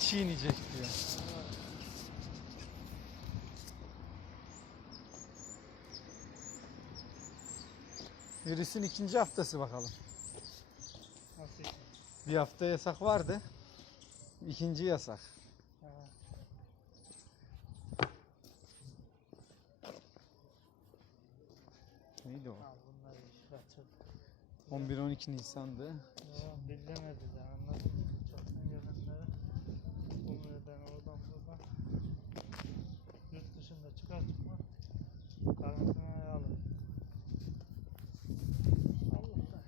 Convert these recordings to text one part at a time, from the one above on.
çiğneyecek diyor. Virüsün ikinci haftası bakalım. Nasıl? Bir hafta yasak vardı. İkinci yasak. Neydi o? Ha, bunlar iş açık. 11-12 Nisan'dı. Ya, bilemedi de anladın mı? Çıkar çıkmaz alır. Allah'tan.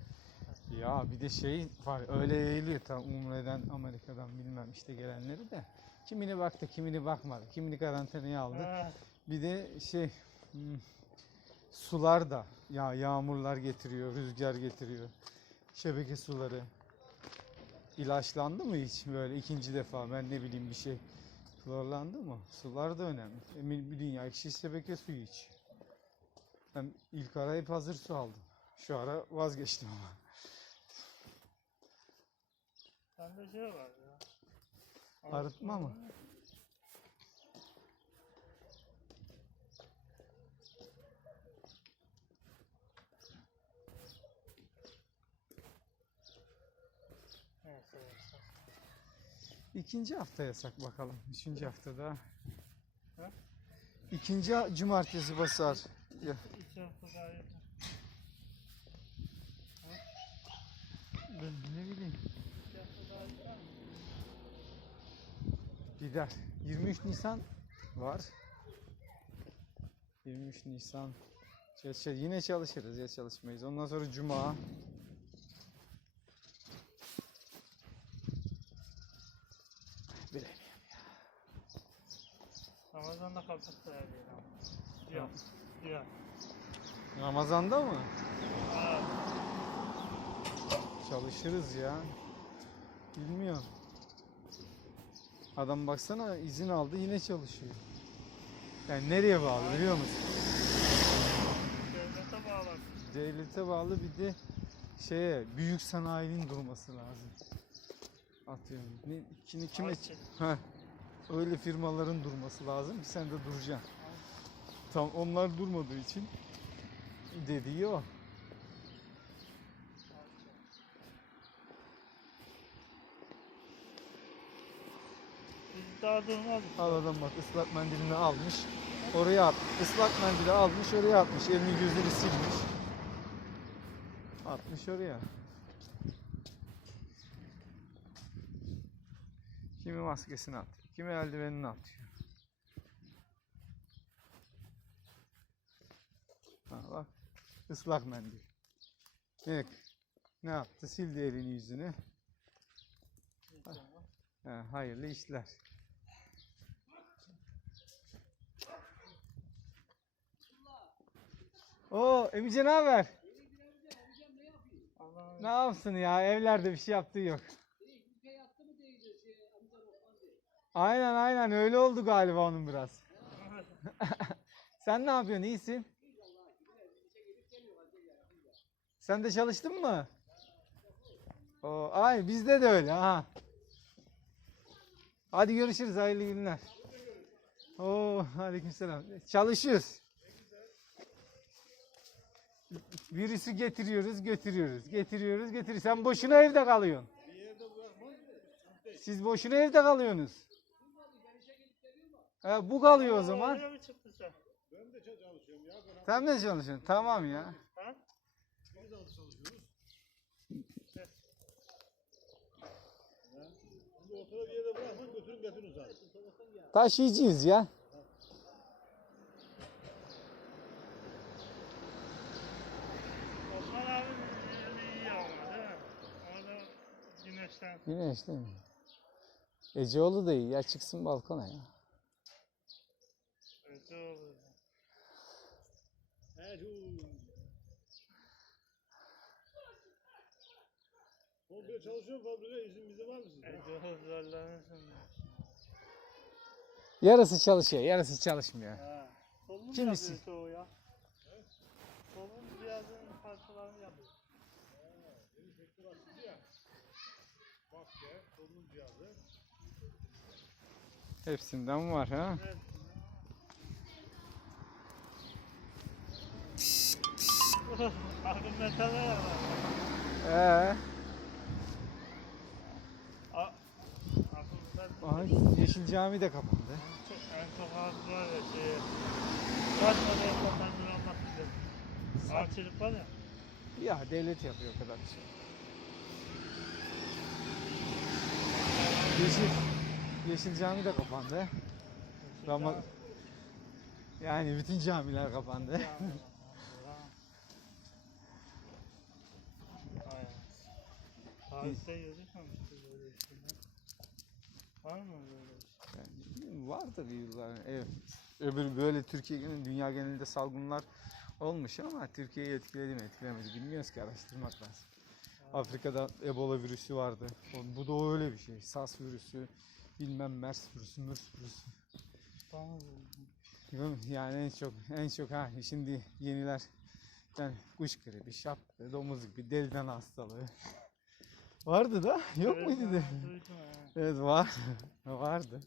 Ya bir de şey var öyle yayılıyor tam Umre'den Amerika'dan bilmem işte gelenleri de. Kimini baktı kimini bakmadı. Kimini karantinaya aldı. Ha, Bir de şey hmm, sular da ya yağmurlar getiriyor, rüzgar getiriyor. Şebeke suları. İlaçlandı mı hiç böyle ikinci defa ben ne bileyim bir şey klorlandı mı? Sular da önemli. Emin bir dünya kişi şebeke suyu iç. Ben ilk ara hep hazır su aldım. Şu ara vazgeçtim ama. Bende şey var ya. Arıtma mı? İkinci hafta yasak bakalım. Üçüncü haftada. Ha? İkinci cumartesi basar. Ya, İki hafta daha yeter. ben ne bileyim. İki hafta daha mi? Gider. 23 Nisan var. 23 Nisan. Yine çalışırız ya çalışmayız. Ondan sonra Cuma. Ramazan'da da yani. Yok. Yok. Ramazan'da mı? Ha, Çalışırız ya. Bilmiyorum. Adam baksana izin aldı yine çalışıyor. Yani nereye bağlı biliyor musun? devlete bağlı. Devlete bağlı bir de şeye büyük sanayinin durması lazım. Atıyorum. Ne, kime, kime Ayçi. Öyle firmaların durması lazım sen de duracaksın. Tam onlar durmadığı için dediği o. Daha durmadık. Al adam bak ıslak mendilini almış. Oraya at. Islak mendili almış oraya atmış. Elini yüzünü silmiş. Atmış oraya. Kimi maskesini atıyor. Kimi eldivenini atıyor. Ha bak. Islak mendil. Evet. Ne yaptı? Sildi elini yüzünü. Ha, hayırlı işler. Oo Emice ne haber? Ne yapsın ya? Evlerde bir şey yaptığı yok. Aynen aynen öyle oldu galiba onun biraz. Sen ne yapıyorsun? İyisin? Sen de çalıştın mı? Oo, ay bizde de öyle ha. Hadi görüşürüz hayırlı günler. Oo aleykümselam. Çalışıyoruz. Virüsü getiriyoruz, götürüyoruz. Getiriyoruz, getiriyoruz. Sen boşuna evde kalıyorsun. Siz boşuna evde kalıyorsunuz. Ha, bu kalıyor o zaman. Oraya mı çıktı sen? Sen de çalışıyorsun. Tamam ya. Ha? Şimdi ortada bir yere bırakın götürün getirin zaten. Taşıyıcıyız ya. Osman abi iyi ama değil mi? Orada güneşten. Güneş değil mi? Eceoğlu da iyi ya. Çıksın balkona ya. He şu. Komple çalışıyorum fabrika izin bizi var mı sizde? Öte zorlanırsın. Yarısı çalışıyor, yarısı çalışmıyor. Ha. Solunum Kimisi? yapıyor çoğu ya. Solunum cihazının parçalarını yapıyor. Yeni sektör açıldı ya. Maske, solunum cihazı. Hepsinden var ha. Evet. Akıl metale var. Ee, aha, Yeşil Cami de kapandı. En çok ağzı var ya şey. Kaçmadı yapandan bir olmak güzel. Ağaççılık var ya. Ya devlet yapıyor kadar bir şey. Yeşil, Yeşil Cami de kapandı. Ramaz yani bütün camiler kapandı. Tarihte gözükmemişti böyle işler. Var mı böyle iş? Yani var tabii yıllar. Evet. Öbür böyle Türkiye dünya genelinde salgınlar olmuş ama Türkiye'yi etkiledi mi etkilemedi bilmiyoruz ki araştırmak lazım. Afrika'da Ebola virüsü vardı. Bu da öyle bir şey. SARS virüsü, bilmem MERS virüsü, MERS virüsü. Tamam. Yani en çok en çok ha şimdi yeniler yani kuş gribi, şap, domuz gribi, deliden hastalığı. Vardı da yok Evet, muydu? de? Evet var. vardı.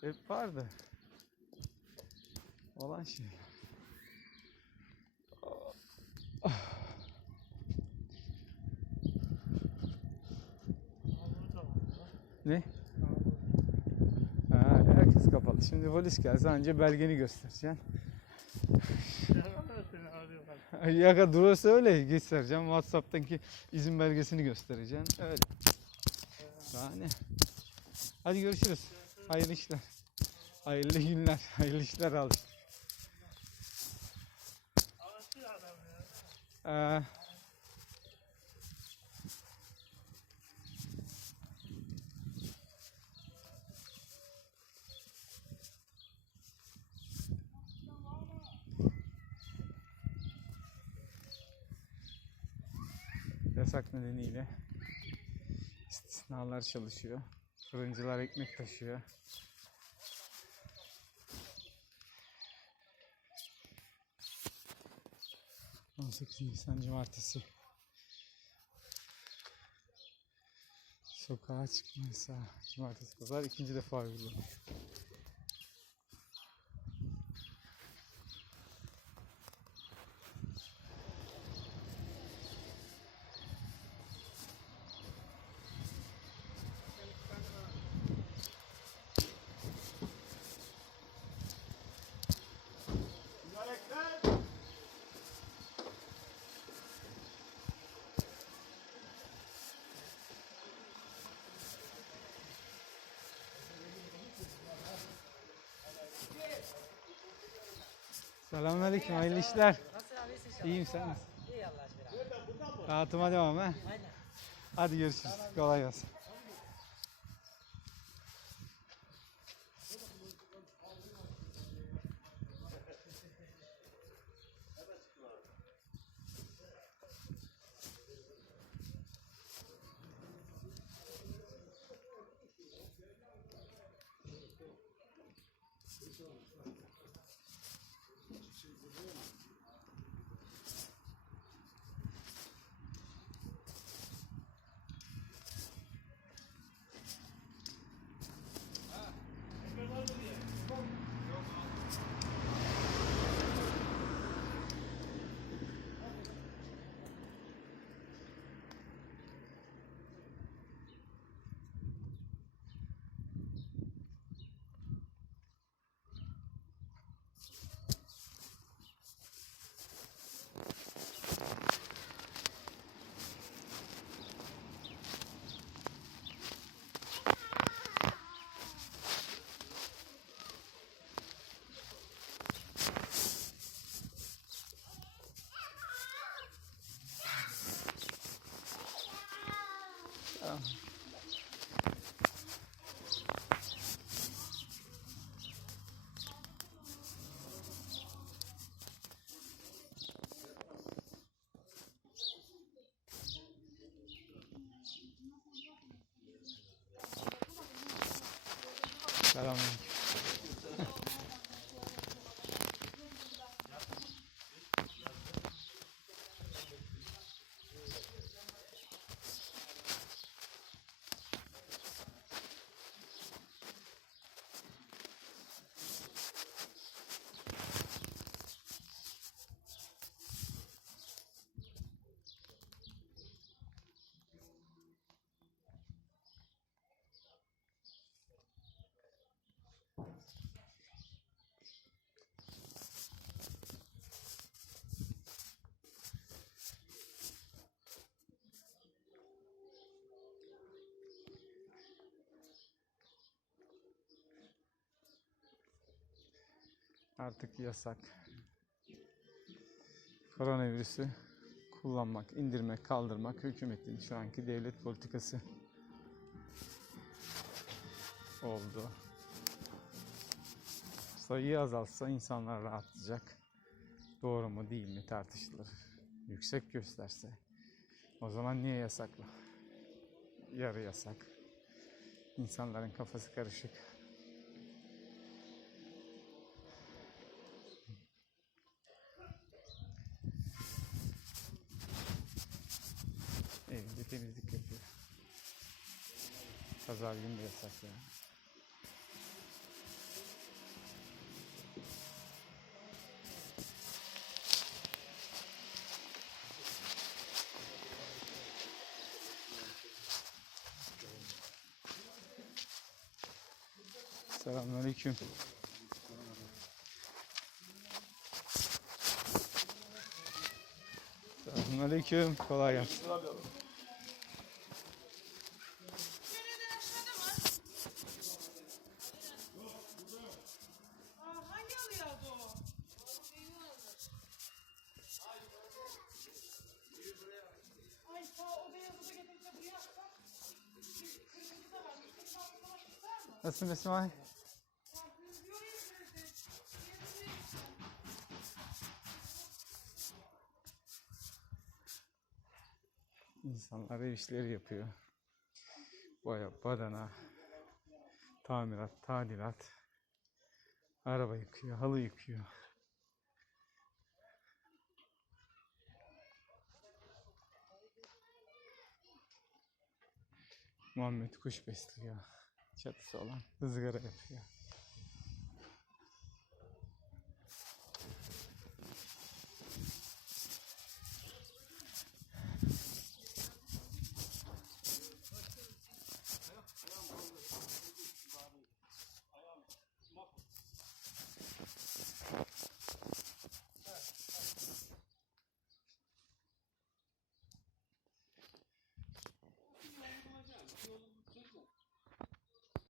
Hep vardı. Olan şey. Ne? Ha, herkes kapalı. Şimdi polis gelse anca belgeni göstereceksin. Yaka durursa öyle göstereceğim. Whatsapp'taki izin belgesini göstereceksin. Öyle. Daha ne? Hadi görüşürüz. Hayırlı işler. Hayırlı günler. Hayırlı işler al. Anlatıyor adam ya. Ee, yasak nedeniyle istisnalar çalışıyor. Fırıncılar ekmek taşıyor. On sekiz Nisan Cumartesi. Sokağa çıkma yasağı. Cumartesi pazar ikinci defa uygulanıyor. Selamünaleyküm, hayırlı işler. Nasıl abi iyisin İyiyim sen nasılsın? İyi Allah aşkına. Dağıtıma devam ha. Aynen. Hadi görüşürüz. Kolay gelsin. Забула. Selamünaleyküm. Artık yasak. Koronavirüsü kullanmak, indirmek, kaldırmak hükümetin şu anki devlet politikası oldu. Sayıyı azaltsa insanlar rahatlayacak. Doğru mu değil mi tartışılır. Yüksek gösterse o zaman niye yasaklı? Yarı yasak. İnsanların kafası karışık. Yasak ya. Selamünaleyküm. Selamünaleyküm. Kolay gelsin. Aa, hangi alıyordu o? Ay sağ o beyazı da getirince buraya atsak. Bir kırmızı da var. Bir kırmızı altına çıkar mı? Nasılsın gitsin. İnsanlar ev işleri yapıyor. Boya, badana, tamirat, tadilat. Araba yıkıyor, halı yıkıyor. Muhammed kuş besliyor. Çatısı olan ızgara yapıyor.